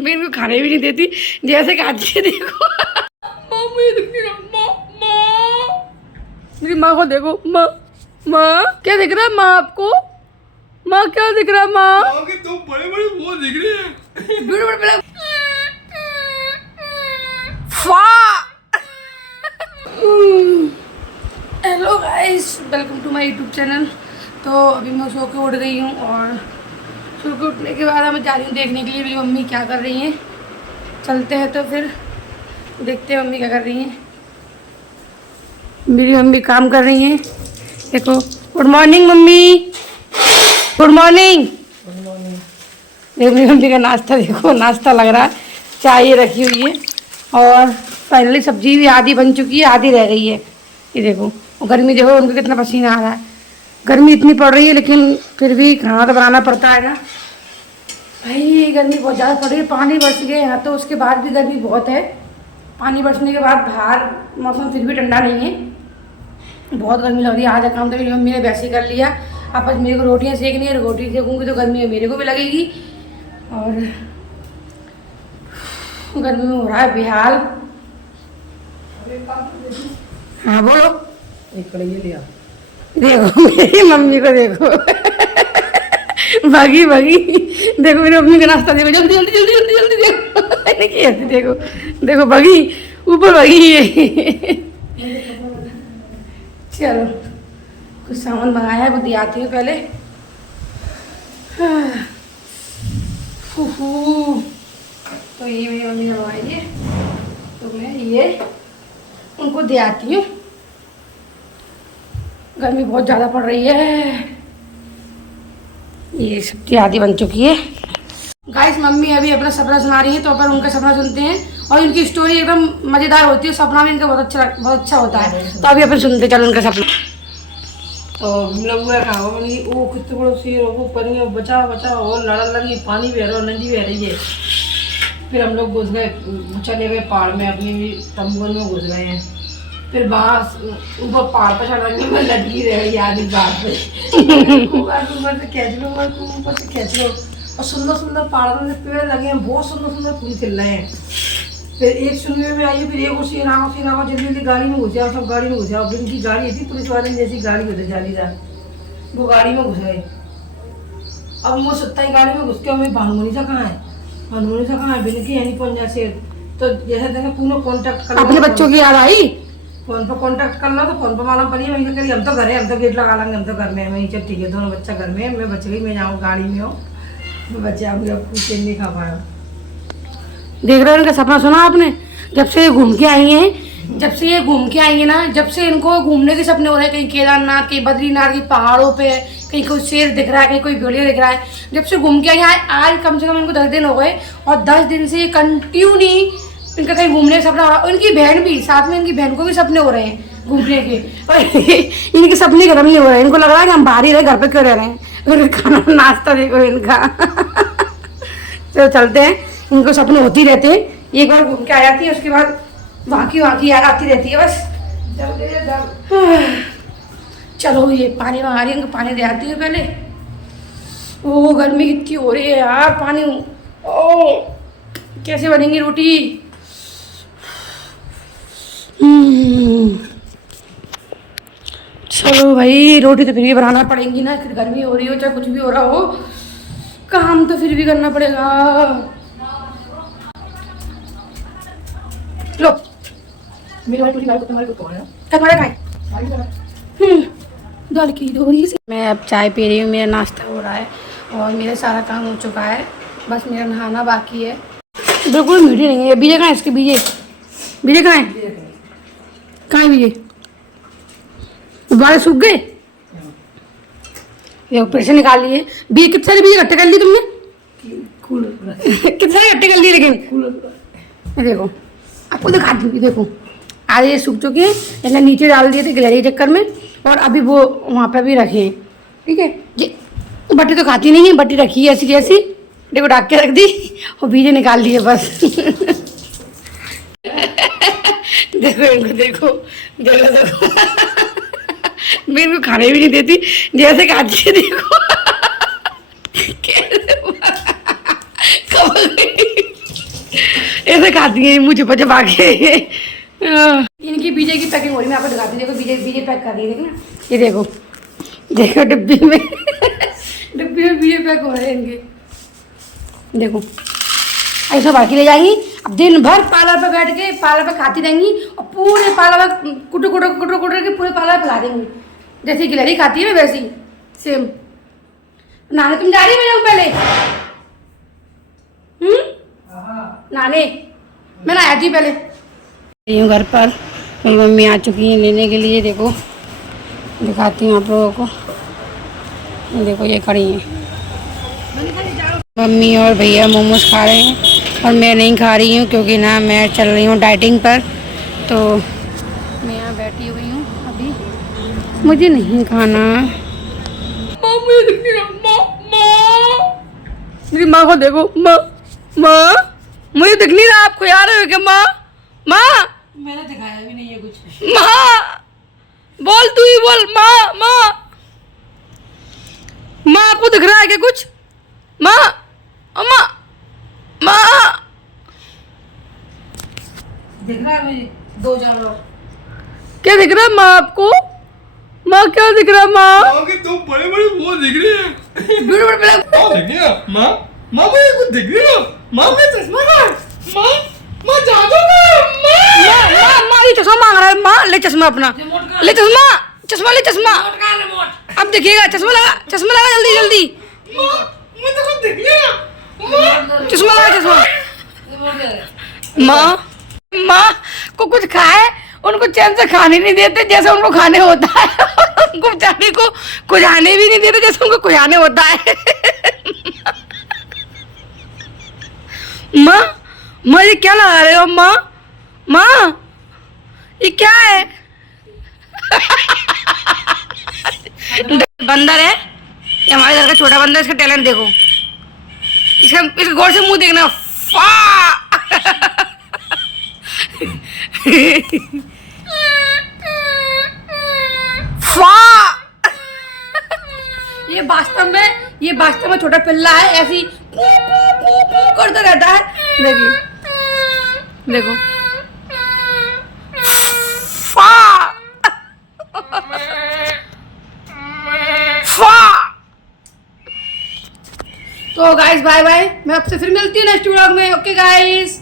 मेरे को खाने भी नहीं देती, जैसे खाती है देखो। मेरी माँ को देखो, माँ माँ क्या दिख रहा है माँ आपको? माँ क्या दिख रहा है माँ? तो बड़े बड़े वो दिख रहे हैं। बड़े बड़े hello guys, welcome to my YouTube channel. तो अभी मैं सो के उठ गई हूँ और सो के उठने के बाद मैं जा रही हूँ देखने के लिए मेरी मम्मी क्या कर रही हैं। चलते हैं तो फिर देखते हैं मम्मी क्या कर रही हैं। मेरी मम्मी काम कर रही हैं, देखो। Good morning mummy, good morning. देखो मेरी मम्मी का नाश्ता, देखो नाश्ता लग रहा है, चाय रखी हुई है और फाइनली सब्जी भी आधी बन चुकी है, आधी रह गई है। ये देखो, और गर्मी देखो उनको कितना पसीना आ रहा है। गर्मी इतनी पड़ रही है लेकिन फिर भी खाना तो बनाना पड़ता है ना भाई। गर्मी बहुत ज़्यादा पड़ रही है, पानी बरस गया यहाँ तो, उसके बाद भी गर्मी बहुत है। पानी बरसने के बाद बाहर मौसम फिर भी ठंडा नहीं है, बहुत गर्मी लग रही है। आधा काम तो मेरी मम्मी ने वैसे ही कर लिया। अब बस मेरे को रोटियाँ सेकनी है, रोटी सेकूँगी तो गर्मी मेरे को भी लगेगी और गर्मी में हो रहा है बेहाल। हाँ बोलो। एक कढ़ाई लिया, देखो मेरी मम्मी को देखो भागी भागी। देखो मेरी मम्मी का नाश्ता देखो, जल्दी जल्दी जल्दी जल्दी जल्दी देखो। ऐसे देखो, देखो भागी, ऊपर भागी है। चलो कुछ सामान मंगाया है, वो दिखाती हूँ पहले। तो ये मेरी मम्मी ने मंगाई है, तो मैं ये उनको दे आती हूँ। गर्मी बहुत ज़्यादा पड़ रही है। ये सब्जी आधी बन चुकी है। गाइस मम्मी अभी अपना सपना सुना रही है, तो अपन उनका सपना सुनते हैं और इनकी स्टोरी एकदम मज़ेदार होती है। सपना में इनका बहुत अच्छा होता है, तो अभी अपन सुनते चलो उनका सपना। तो लंबा खाओ बनी वो कितने बड़ो शेर हो, परियों बचाओ बचाओ और लड़ा लगी, पानी बह रहा, नदी बह रही है। फिर हम लोग घुस गए, चले गए पहाड़ में, अपनी तंबू में घुस गए हैं। फिर बाहर ऊपर पहाड़ पर चढ़ाने में लटकी रह गई आधी बात पे। ऊपर से खींच लो, ऊपर से खींच लो, और सुंदर सुंदर पहाड़ों में पेड़ लगे हैं, बहुत सुंदर सुंदर फूल खिल रहे हैं। फिर एक सुनने में आई, फिर एक उसी नाव जल्दी जल्दी गाड़ी में घुस जाओ, सब गाड़ी में घुस जाओ। जिनकी गाड़ी थी पुलिस वाले जैसी गाड़ी होती जालीदार, वो गाड़ी में घुस गए। अब वो सत्ता ही गाड़ी में घुस के हमें भानुमनी सा कहाँ है, भानुमनी सा कहाँ है, बिल्कुल यानी पंजा से। तो जैसे तैसे पूरा कॉन्टेक्ट कर अपने बच्चों की याद आई, फोन पर कॉन्टेक्ट करना, तो फोन पर मालूम पड़ी। वहीं से करी, हम तो घर है, हम तो गेट लगा लेंगे, हम तो घर में है। वहीं चल ठीक है, दोनों बच्चा घर में है, मैं बच गई, मैं जाऊँ गाड़ी में हूँ, मैं बच्चे आऊँगी, अब कुछ नहीं खा पाया। देख रहे हो इनका सपना सुना आपने? जब से ये घूम के आई हैं, जब से ये घूम के आई है ना, जब से इनको घूमने के सपने हो रहे हैं, कहीं केदारनाथ, कहीं बद्रीनाथ की पहाड़ों पे, कहीं कोई शेर दिख रहा है, कहीं कोई भेड़िया दिख रहा है। जब से घूम के आई हैं, आज कम से कम इनको 10 दिन हो गए और 10 दिन से ये कंटिन्यू इनका कहीं घूमने का सपना हो रहा है। इनकी बहन भी साथ में, इनकी बहन को भी सपने हो रहे हैं घूमने के, और इनके सपने खत्म नहीं हो रहे हैं। इनको लग रहा है कि हम बाहर ही रहे, घर पे क्यों रह रहे हैं। खाना नाश्ता देखो इनका। तो चलते हैं, इनको सपने होती रहते हैं। एक बार घूम के आ जाती है, उसके बाद वहाँ की याद आती रहती है बस। चलो ये पानी मंगा रही है, इनको पानी दे आती है पहले। ओ गर्मी कितनी हो रही है यार, पानी। ओ कैसे बनेंगी रोटी? चलो भाई, रोटी तो फिर भी बनाना पड़ेगी ना, फिर गर्मी हो रही हो चाहे कुछ भी हो रहा हो, काम तो फिर भी करना पड़ेगा। लो मेरे वाली गाड़ी को तुम्हारे को कौन है? तुम्हारे खाए दाल की दोरी से। मैं अब चाय पी रही हूँ, मेरा नाश्ता हो रहा है और मेरा सारा काम हो चुका है, बस मेरा नहाना बाकी है। बिल्कुल मीठी नहीं है। बीजे कहाँ है इसके? बीजे बीजे कहाँ है? कहाँ है बीजे? बारे सूख गए, ये ऊपर से निकाल लिए। बीजे कितने सारे बीजे इकट्ठे कर लिए तुमने? कितने सारे इकट्ठे कर लिए? लेकिन देखो आपको दिखाती हूँ, देखो आधे ये सूख चुके हैं, इन्हें नीचे डाल दिए थे गिलहरी चक्कर में, और अभी वो वहाँ पे भी रखे हैं। ठीक है, ये बट्टी तो खाती नहीं है, बट्टी रखी है ऐसी की ऐसी, देखो ढक के रख दी और बीजे निकाल दिए बस। देखो इनको, देखो देखो देखो। मेरे को खाने भी नहीं देती, जैसे खाती है देखो। ऐसे खाती है मुझे बचा के। इनकी बीजे की पैकिंग हो रही है, मैं आपको दिखाती हूँ। देखो बीजे बीजे पैक कर रही है, देखो ना, ये देखो देखो डिब्बी में डिब्बी में बीजे पैक हो रहे हैं इनके, देखो ऐसा बाकी ले जाएंगी। अब दिन भर पार्लर पे बैठ के पार्लर पे खाती रहेंगी और पूरे पार्लर में कुटर कुटर कुटर कुटर के पूरे पार्लर पिला देंगी। जैसे गिलहरी खाती है ना वैसी सेम। नहाने तुम जा रही हो मेरे पहले? नहाने मैं नहाया थी पहले। हूँ घर पर, मेरी मम्मी आ चुकी है लेने के लिए। देखो दिखाती हूँ आप लोगों को, देखो ये खड़ी हैं मम्मी और भैया मोमोज खा रहे हैं और मैं नहीं खा रही हूँ क्योंकि ना मैं चल रही हूँ डाइटिंग पर। तो मैं यहाँ बैठी हुई हूँ अभी, मुझे नहीं खाना। मेरी माँ को देखो, माँ माँ मुझे दिख नहीं रहा, आप खुया रहे हो क्या माँ? माँ मैंने दिखाया भी नहीं है कुछ। माँ बोल, तू ही बोल, माँ माँ माँ आपको दिख रहा है क्या कुछ? माँ अम्मा माँ दिख रहा है मुझे दो जानवर। क्या दिख रहा है माँ आपको? माँ क्या दिख रहा है माँ? माँ के दो बड़े बड़े वो दिख रहे हैं। बड़े बड़े माँ दिख रही है माँ, माँ मुझे कुछ दिख रही है माँ, मैं चश्मा का माँ, माँ जादू का माँ, माँ माँ ये चश्मा मांग रहा है माँ, ले चश्मा अपना, ले चश्मा, चश्मा ले चश्मा। अब देखिएगा, चश्मा लगा जल्दी जल्दी, माँ मुझे कुछ दिख रही है माँ, चश्मा लगा चश्मा। माँ माँ को कुछ खाए, उनको चैन से खाने नहीं देते जैसे उनको खाने होता है। उनको बेचारे को खुजाने भी नहीं देते जैसे उनको खुजाने होता है। माँ माँ ये क्या लगा रहे हो माँ? माँ ये क्या है? बंदर है ये, हमारे घर का छोटा बंदर। इसका टैलेंट देखो, इसका गौर से मुंह देखना। ये वास्तव में छोटा पिल्ला है, ऐसी करता रहता है। देखिए देखो तो गाइस बाय बाय, मैं आपसे फिर मिलती हूँ नेक्स्ट व्लॉग में। Okay guys.